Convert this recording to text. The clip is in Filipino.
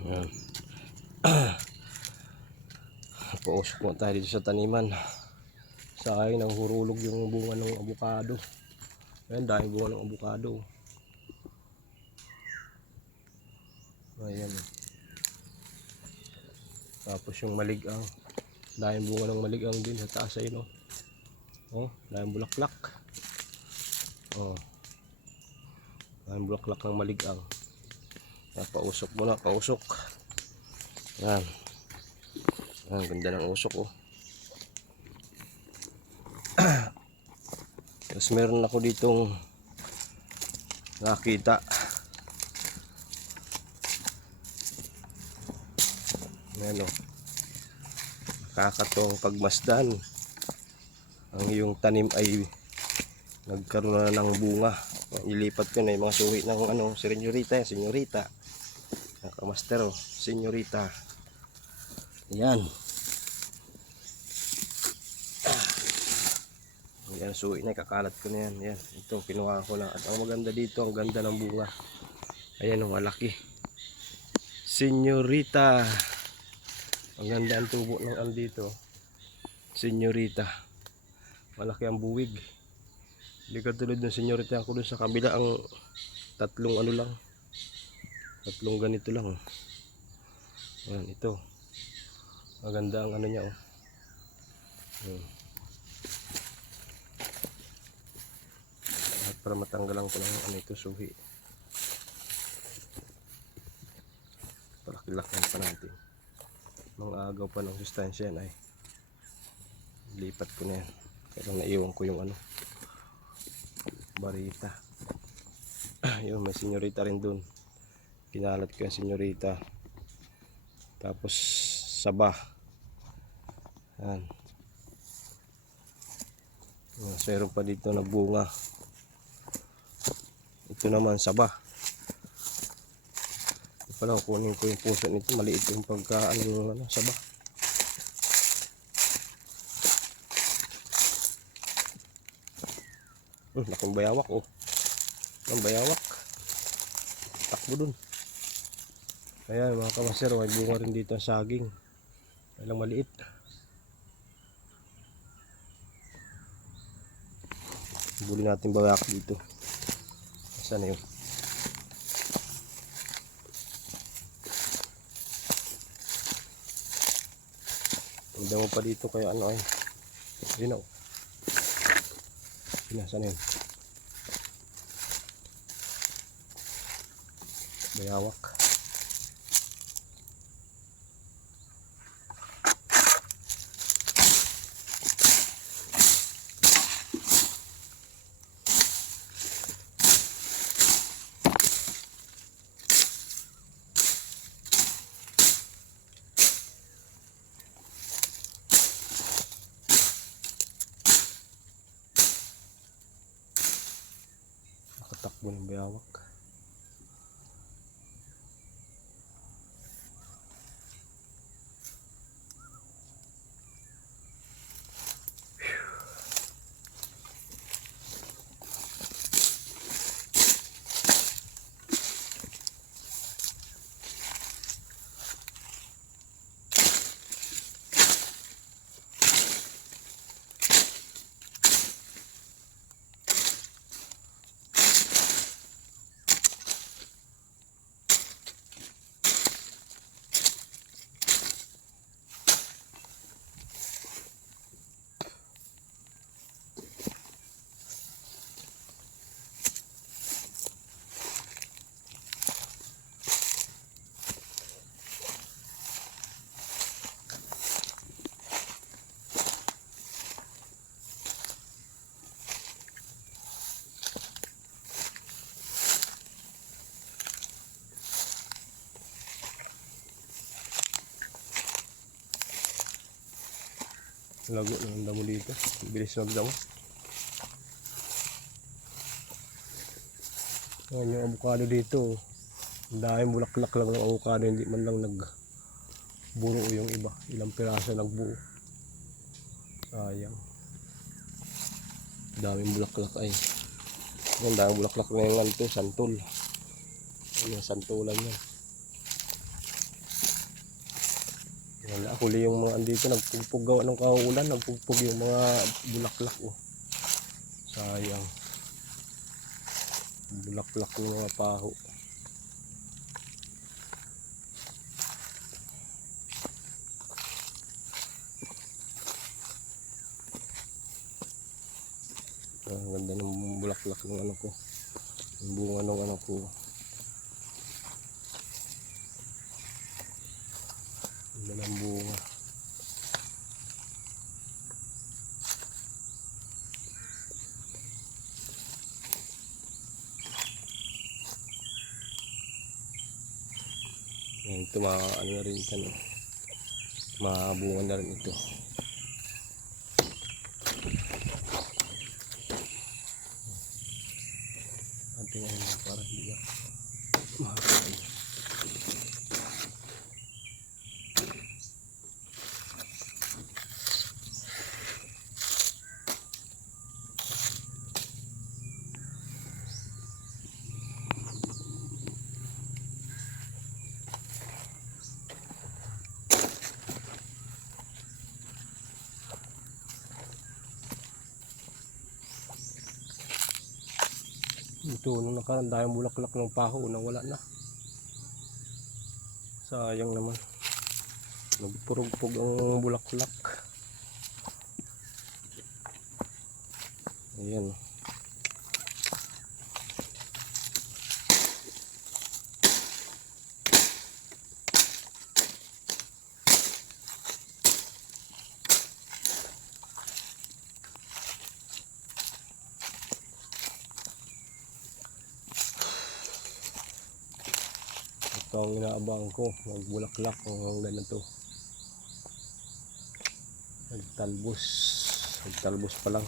Ayan. Pausok mo tayo dito sa taniman. Sa akin, nang hurulog yung bunga ng abukado. Ayan, dahil bunga ng abukado. Ayan. Tapos yung maligang. Dahil bunga ng maligang din sa taas ay no. Oh, dahil bulaklak. Oh. Dahil bulaklak ng maligang. Yan, pausok muna, pausok. Yan. Yan, ganda ng usok oh. Tapos meron ako ditong nakita. Yan oh. Nakakatong pagmasdan. Ang iyong tanim ay nagkaroon na ng bunga. Ilipat ko na yung mga suhi ng ano, senyorita, senyorita. Nakamaster oh, senyorita. Yan. Yan, suhi na, kakalat ko na yan. Yan, ito, kinuha ko na. At ang maganda dito, ang ganda ng bunga. Ayan, ang malaki. Senyorita. Ang ganda ang tubo ng ano dito. Senyorita. Malaki ang buwig. Hindi katulad ng senyorita ko dun sa kabila ang tatlong ano lang. Tatlong ganito lang. oh. Yan, ito. Maganda ang ano niya oh. Yan. At para matanggalan ko lang ano ito suhi. Palaki-lakihan pa natin. Mga agaw pa ng sustansya yan ay lipat ko na yan. Kaya naiwan ko yung ano barita. Yun, may senyorita rin dun. Kinalat ko yung senyorita. Tapos saba. Yan. Yan, Meron pa dito na bunga. Ito naman saba. Ito pala kunin ko yung puso nito. Maliit yung pagka ano, yung ano saba. Hmm, laking bayawak oh. Ang bayawak. Takbo dun. Ayan mga kamaser, may bunga rin dito ang saging. Kailang maliit. Buli natin bayawak dito. Saan na yun? Tignan mo pa dito kaya ano ay. Yun oh. Yun, saan na yun? Bayawak. Nakatakbo ng bayawak. Lago ng damo dito. Bilis magdamo. Ayan yung avocado dito. Ang daming bulaklak lang ng avocado. Hindi man lang nag buro yung iba. Ilang piraso nagbuo. Sayang. Daming bulaklak ay. Ang daming bulaklak na yung ano to, santol. Ayan yung yan. Wala, huli yung mga andito, nagpugpog gawa ng kauulan, nagpugpog yung mga bulaklak oh. Sayang. Bulaklak ng mga paho. Ah, Ang ganda ng bulaklak ng ano ko. Yung bunga ng ano ko. Ganda ng bunga. Yan, ito mga ano na rin ito. no? Mabunga na rin ito. Ating ano para hindi na Ito, nung nakaraan dahil bulaklak ng paho, nawala na. Sayang naman. Nagpurugpog ang bulaklak. Ayan. Ito ang inaabang ko. Magbulaklak ang ganito. Nagtalbos. Nagtalbos pa lang.